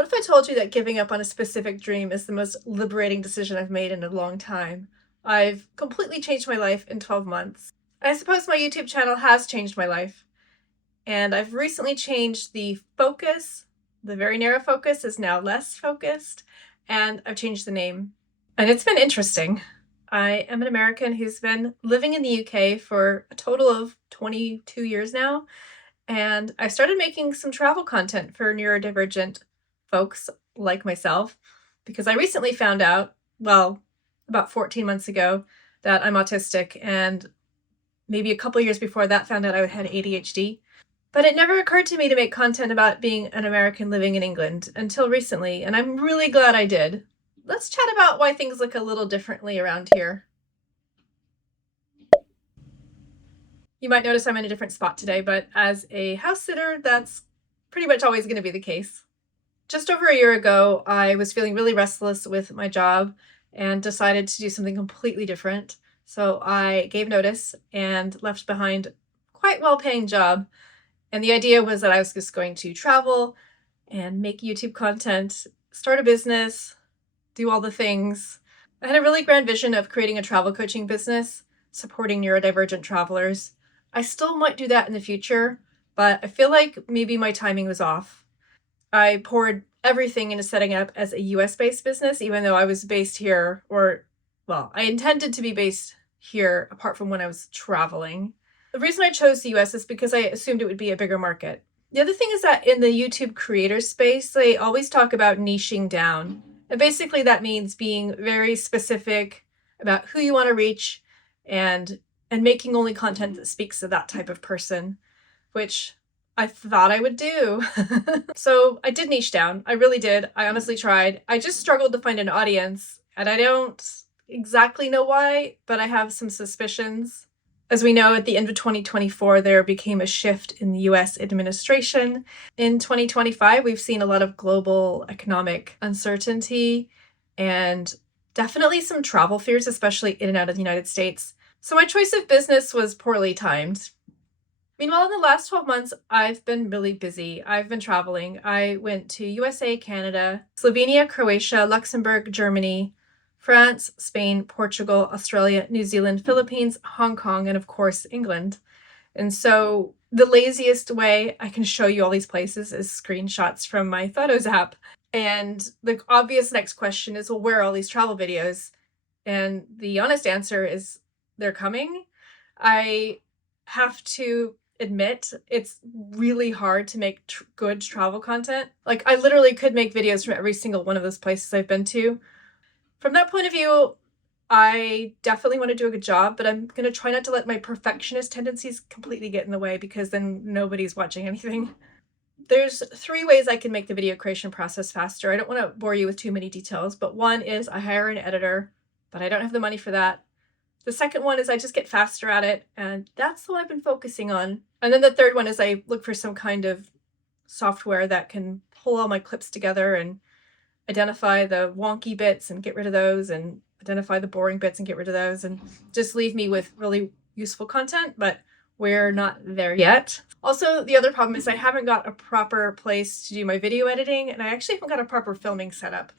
What if I told you that giving up on a specific dream is the most liberating decision I've made in a long time? I've completely changed my life in 12 months. I suppose my YouTube channel has changed my life, and I've recently changed the focus. The very narrow focus is now less focused, and I've changed the name. And it's been interesting. I am an American who's been living in the UK for a total of 22 years now, and I started making some travel content for neurodivergent folks like myself because I recently found out, well, about 14 months ago, that I'm autistic, and maybe a couple years before that found out I had ADHD. But it never occurred to me to make content about being an American living in England until recently, and I'm really glad I did. Let's chat about why things look a little differently around here. You might notice I'm in a different spot today, but as a house sitter, that's pretty much always going to be the case. Just over a year ago, I was feeling really restless with my job and decided to do something completely different. So I gave notice and left behind a quite well-paying job. And the idea was that I was just going to travel and make YouTube content, start a business, do all the things. I had a really grand vision of creating a travel coaching business, supporting neurodivergent travelers. I still might do that in the future, but I feel like maybe my timing was off. I poured everything into setting up as a US-based business, even though I was based here, I intended to be based here apart from when I was traveling. The reason I chose the US is because I assumed it would be a bigger market. The other thing is that in the YouTube creator space, they always talk about niching down. And basically that means being very specific about who you want to reach and making only content that speaks to that type of person, which I thought I would do. So I did niche down. I really did. I honestly tried. I just struggled to find an audience, and I don't exactly know why, but I have some suspicions. As we know, at the end of 2024, there became a shift in the US administration. In 2025, we've seen a lot of global economic uncertainty and definitely some travel fears, especially in and out of the United States. So my choice of business was poorly timed. Meanwhile, in the last 12 months, I've been really busy. I've been traveling. I went to USA, Canada, Slovenia, Croatia, Luxembourg, Germany, France, Spain, Portugal, Australia, New Zealand, Philippines, Hong Kong, and of course, England. And so the laziest way I can show you all these places is screenshots from my Photos app. And the obvious next question is, well, where are all these travel videos? And the honest answer is they're coming. I have to admit it's really hard to make good travel content. Like, I literally could make videos from every single one of those places I've been to. From that point of view, I definitely want to do a good job, but I'm going to try not to let my perfectionist tendencies completely get in the way, because then nobody's watching anything. There's 3 ways I can make the video creation process faster. I don't want to bore you with too many details, but one is I hire an editor, but I don't have the money for that. The second one is I just get faster at it, and that's what I've been focusing on. And then the third one is I look for some kind of software that can pull all my clips together and identify the wonky bits and get rid of those, and identify the boring bits and get rid of those, and just leave me with really useful content, but we're not there yet. Also, the other problem is I haven't got a proper place to do my video editing, and I actually haven't got a proper filming setup.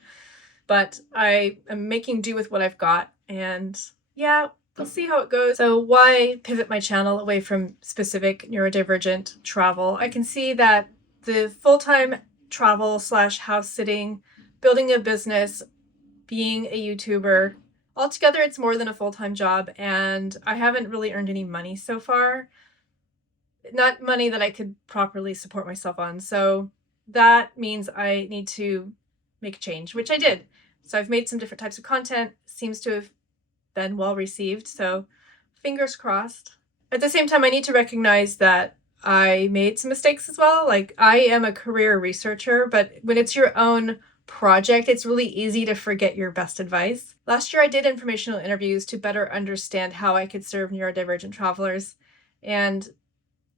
But I am making do with what I've got, and yeah, we'll see how it goes. So why pivot my channel away from specific neurodivergent travel? I can see that the full-time travel / house sitting, building a business, being a YouTuber, altogether it's more than a full-time job, and I haven't really earned any money so far. Not money that I could properly support myself on. So that means I need to make a change, which I did. So I've made some different types of content. Seems to have been well received, so fingers crossed. At the same time, I need to recognize that I made some mistakes as well. Like, I am a career researcher, but when it's your own project, it's really easy to forget your best advice. Last year, I did informational interviews to better understand how I could serve neurodivergent travelers. And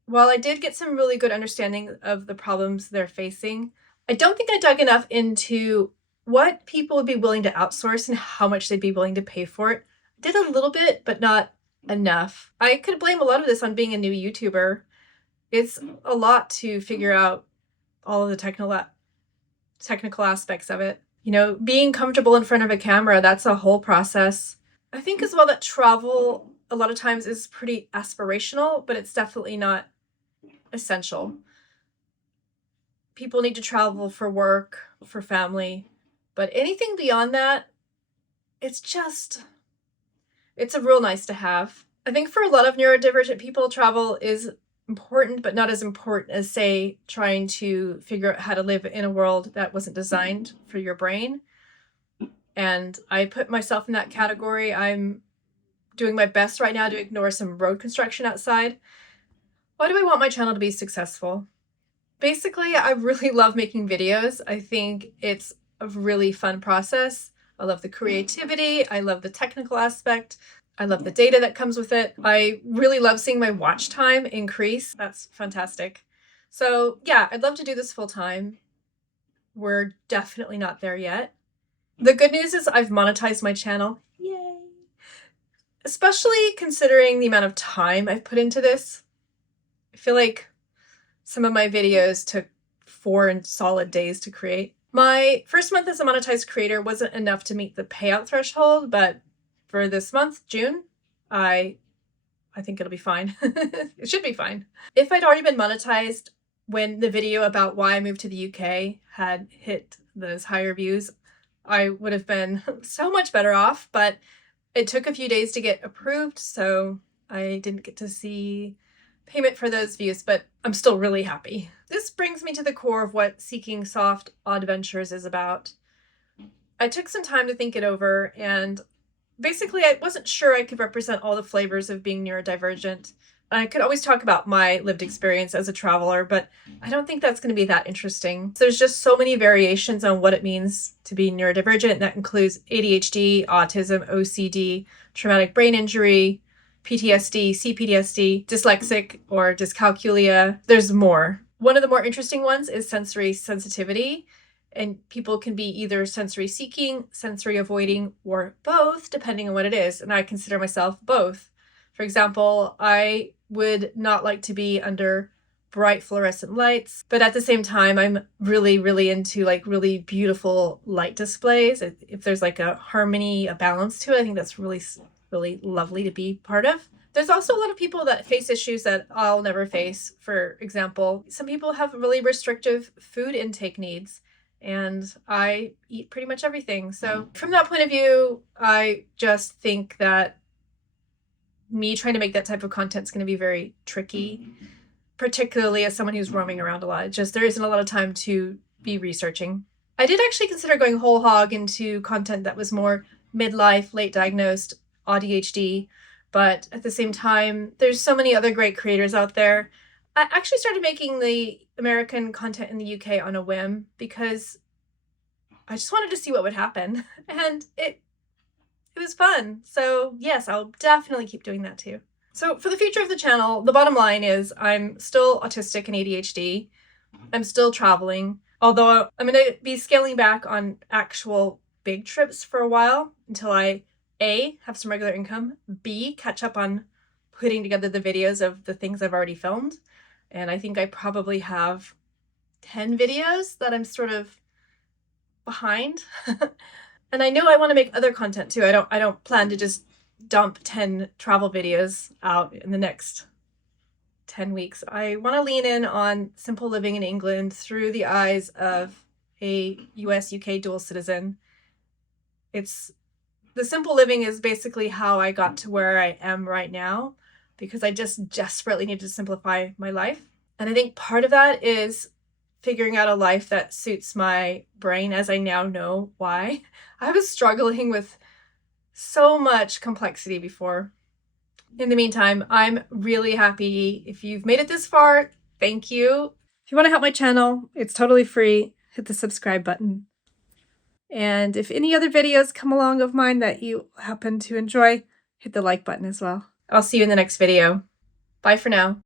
while I did get some really good understanding of the problems they're facing, I don't think I dug enough into what people would be willing to outsource and how much they'd be willing to pay for it. I did a little bit, but not enough. I could blame a lot of this on being a new YouTuber. It's a lot to figure out all of the technical technical aspects of it. You know, being comfortable in front of a camera, that's a whole process. I think as well that travel a lot of times is pretty aspirational, but it's definitely not essential. People need to travel for work, for family, but anything beyond that, it's a real nice to have. I think for a lot of neurodivergent people, travel is important, but not as important as, say, trying to figure out how to live in a world that wasn't designed for your brain. And I put myself in that category. I'm doing my best right now to ignore some road construction outside. Why do I want my channel to be successful? Basically, I really love making videos. I think it's a really fun process. I love the creativity. I love the technical aspect. I love the data that comes with it. I really love seeing my watch time increase. That's fantastic. So yeah, I'd love to do this full time. We're definitely not there yet. The good news is I've monetized my channel. Yay! Especially considering the amount of time I've put into this. I feel like some of my videos took 4 solid days to create. My first month as a monetized creator wasn't enough to meet the payout threshold, but for this month, June, I think it'll be fine. It should be fine. If I'd already been monetized when the video about why I moved to the UK had hit those higher views, I would have been so much better off, but it took a few days to get approved, so I didn't get to see payment for those views, but I'm still really happy. This brings me to the core of what Seeking Soft AuDventures is about. I took some time to think it over, and basically I wasn't sure I could represent all the flavors of being neurodivergent. I could always talk about my lived experience as a traveler, but I don't think that's going to be that interesting. There's just so many variations on what it means to be neurodivergent. That includes ADHD, autism, OCD, traumatic brain injury, PTSD, CPTSD, dyslexic, or dyscalculia. There's more. One of the more interesting ones is sensory sensitivity, and people can be either sensory seeking, sensory avoiding, or both, depending on what it is, and I consider myself both. For example, I would not like to be under bright fluorescent lights, but at the same time, I'm really, really into like really beautiful light displays. If there's like a harmony, a balance to it, I think that's really lovely to be part of. There's also a lot of people that face issues that I'll never face. For example, some people have really restrictive food intake needs, and I eat pretty much everything. So from that point of view, I just think that me trying to make that type of content is going to be very tricky, particularly as someone who's roaming around a lot. Just there isn't a lot of time to be researching. I did actually consider going whole hog into content that was more midlife, late diagnosed ADHD, but at the same time, there's so many other great creators out there. I actually started making the American content in the UK on a whim because I just wanted to see what would happen, and it was fun. So yes, I'll definitely keep doing that too. So for the future of the channel, the bottom line is I'm still autistic and ADHD. I'm still traveling, although I'm going to be scaling back on actual big trips for a while until I A, have some regular income, B, catch up on putting together the videos of the things I've already filmed. And I think I probably have 10 videos that I'm sort of behind. And I know I want to make other content too. I don't plan to just dump 10 travel videos out in the next 10 weeks. I want to lean in on simple living in England through the eyes of a US UK dual citizen. The simple living is basically how I got to where I am right now, because I just desperately need to simplify my life. And I think part of that is figuring out a life that suits my brain, as I now know why. I was struggling with so much complexity before. In the meantime, I'm really happy. If you've made it this far, thank you. If you want to help my channel, it's totally free. Hit the subscribe button. And if any other videos come along of mine that you happen to enjoy, hit the like button as well. I'll see you in the next video. Bye for now.